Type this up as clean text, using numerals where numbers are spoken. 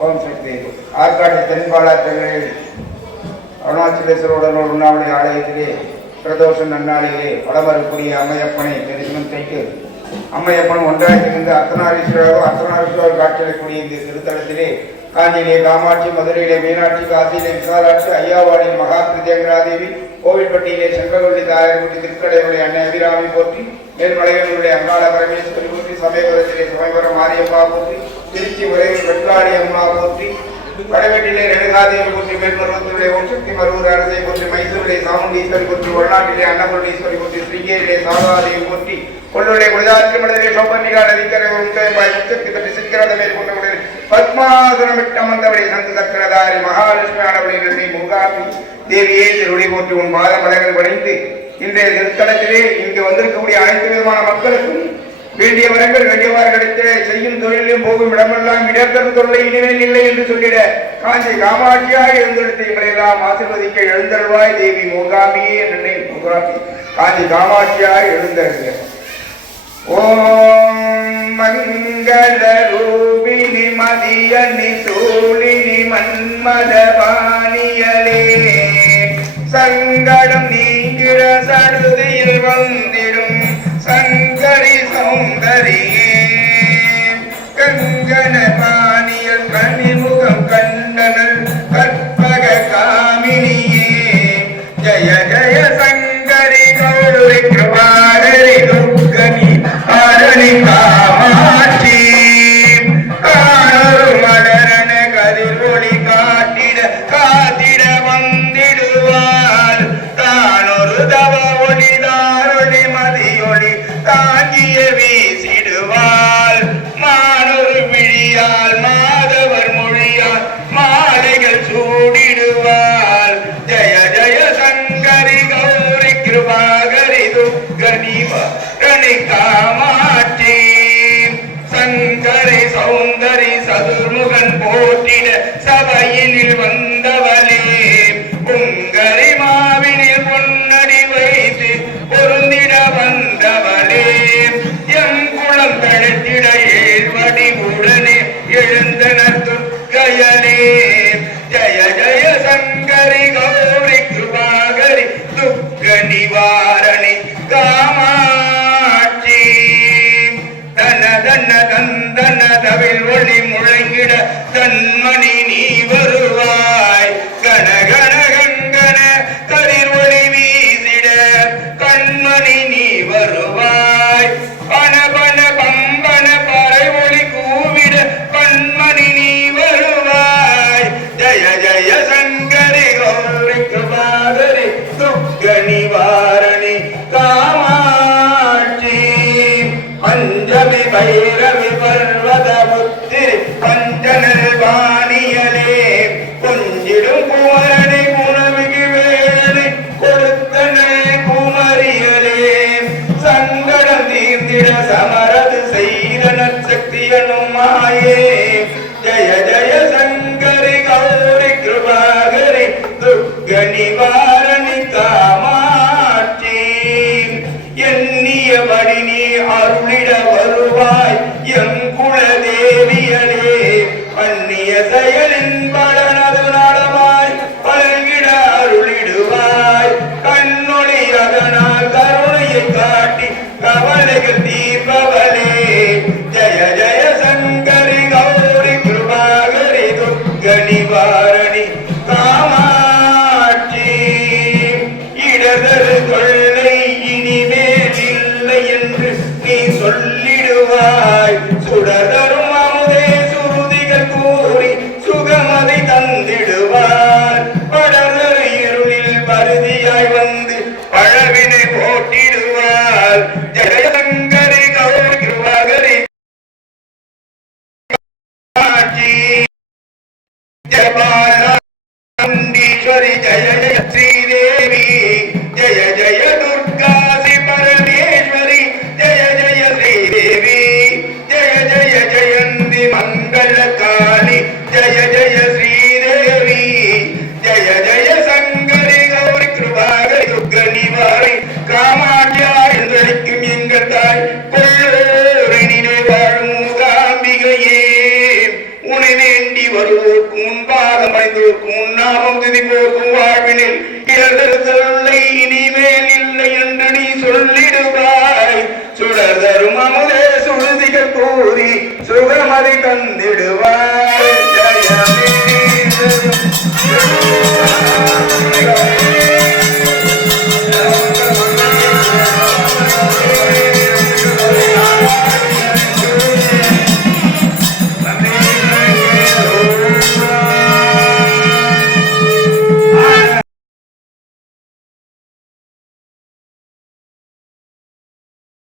ஓம் சக்தி. ஆற்காடு தென்பாலாற்றங்களில் அருணாச்சலேஸ்வரோட உண்ணாவளி ஆலயத்திலே பிரதோஷ நன்னாளிலே வடமரக்கூடிய அம்மையப்பனை தரிசனம் செய்து அம்மையப்பன் ஒன்றாயிருந்து அர்த்தநாரீஸ்வரர் காட்சியளிக்கூடிய இந்த திருத்தலத்திலே காஞ்சியிலே காமாட்சி, மதுரையிலே மீனாட்சி, காசியிலே விசாலாட்சி, ஐயாவாடியில் மகா பிரத்யங்கராதேவி, கோவில்பட்டியிலே செங்கல்வள்ளி தாயார்பூட்டி, திருக்கடையுடைய அன்னை அபிராமி போற்றி, மேல்மலையனுடைய அங்காள பரமேஸ்வரி போற்றி, சமயபுரத்திலே சமயபுரம் மாரியம்மா போற்றி, திருச்சி உரையில் வெட்காளி அம்மா போற்றி, வடவெட்டிலே ரேணுகாதேவி போற்றி, மேல்மருவத்திலே ஓம் சக்தி மருவூர் அரசை போற்றி, மைசூரிலே சாமுண்டீஸ்வரி போற்றி, வடநாட்டிலே அன்னபூர்ணீஸ்வரி போற்றி, ஸ்ரீங்கேரியிலே சாரதாதேவி போற்றி, கொள்ளூரிலே குஜராத்தி மடலிலே சோபர்ணிகா நதிக்கரை முக்தயம்பாய் முக்தி பற்றி சித்திரத மேற்கொண்ட பத்மாசுரமிட்ட மந்தவழி சந்து சக்கரதாரி மகாலட்சுமி ஆனவழி நன்றி மூகாமி தேவியே திருவடி போற்றி உன் பாத மலர்கள் படைந்து இன்றைய திருத்தலத்திலே இங்கு வந்திருக்கக்கூடிய அனைத்து விதமான மக்களுக்கும் வேண்டிய வரங்கள் வேண்டியவார்களுக்கு செய்யும் தொழிலும் போகும் இடமெல்லாம் இடர்கரு தொல்லை இனிமேல் இல்லை என்று சொல்லிட காஞ்சி காமாட்சியாக எழுந்தெடுத்து எங்களெல்லாம் ஆசீர்வதிக்க எழுந்தருள்வாய் தேவி மூகாமியே என்னை மூகாமி காஞ்சி காமாட்சியாக எழுந்தருங்க. ஓம் மங்கள ரூபிணி மதியனி சூழினி மன்மதபாணியலே சங்கடம் நீங்கிற சடுதியில் வந்திடும் சங்கரி சௌந்தரியே கங்கன பாணியல் கனிமுகம் கண்டனல் கற்பக காமினியே ஜய ஜய சங்கரி கௌரி கிருபாகரி துர்கனி ஆரணி காமாட்சி காணொரு மலரன கதிர் ஒளி காட்டிட காத்திட வந்திடுவாள் தானொரு தவ ஒளி தாரொளி மதியொளி தாங்கிய வீசிடுவாள் மானொரு விழியால் மாதவர் மொழியால் மாலைகள் சூடிடுவாள் ஜய ஜய சங்கரி கௌரி கிருபாகரி துர்கனி ரணி காமாட்சி சங்கரை சௌந்தரி சதுர்முகன் போற்றிட சபையினில் வந்தவளே பொங்கரி மாவினில் பொன்னடி வைத்து பொருந்திட வந்தவளே எம் குளம் தடுத்திட ஏழ்வடி உடனே எழுந்தனர் துர்க்கையலே ஜய ஜய சங்கரி கௌரி கிருபாகரி துக்க நிவாரணி காமாட்சி தன தன தந்தன தவில் ஒளி முழங்கிட தன்மணி நீ வருவாய் கன கன கங்கன கதிர் ஒளி வீசிட கண்மணி நீ வருவாய் பன பன பம்பன பறை ஒளி கூவிட கண்மணி நீ வருவாய் ஜய ஜய சங்கரி கௌரி கிருபாகரி துக்க நிவாரணி காமாட்சி பஞ்சமி பைரவி பர்வத புத்தி பஞ்சனல் வாணியலே கொஞ்சிடும் குமரனை குணமிகு வேளனை கொடுத்தனை குமரியலே சங்கடம் தீர்ந்திட சமரது செய்த நற்சக்தியனும் மாயே ஜய ஜய சங்கரி கௌரி கிருபாகரி துக்க நிவாரணி காமாட்சி எண்ணியபடி நீ அருளிட வருவாய் எம் குலதேவியலே அந்நிய செயலின் பலனது நலமாய் பழங்கிட அருளிடுவாய் கண்ணொளி அதனால் கருணையை காட்டி கவலைகள் தீர்ப்பவளே ஜய ஜய சங்கரி கௌரி கிருபாகரி துக்க நிவாரணி காமாட்சி இடதரு கொள்ளை இனிமேல் இல்லை என்று நீ சொல்லிடுவாய் சுடதரும் அமுதே சுருதிகள் கூறி சுகமதை தந்திடுவார் படதரு இருளில் பருதியாய் வந்து பழவினை போட்டிடுவார் ஜெயசங்கரி கௌரி கிருபாகரி ஜபாலீஸ்வரி ஜய ஜய ஸ்ரீதேவி ஜய ஜய துர்கா ஸ்ரீ பரமேஸ்வரி ஜய ஜய ஸ்ரீதேவி ஜய ஜய ஜயந்தி மங்கள காளி ஜய ஜய ஸ்ரீதேவி ஜய ஜய சங்கரி கௌரி கிருபாகரி துக்க நிவாரணி காமாட்சியா என்றழைக்கும் எங்கள் தாய் கொள்ளூரினிலே வாழும் மூகாம்பிகையே உனை வேண்டி வரும் தொழுவோர்க்கு முன்பாதம் அடைந்தோர்க்கு முன்னாமம் துதிப்போர்க்கும் வாழ்வினில் இடர்தலை இனிமேல் இல்லை என்று நீ சொல்லிடுவாய். சுடர் தரும் அமுதே சுருதிகள் கூறி சுகமதை தந்திடுவாய்.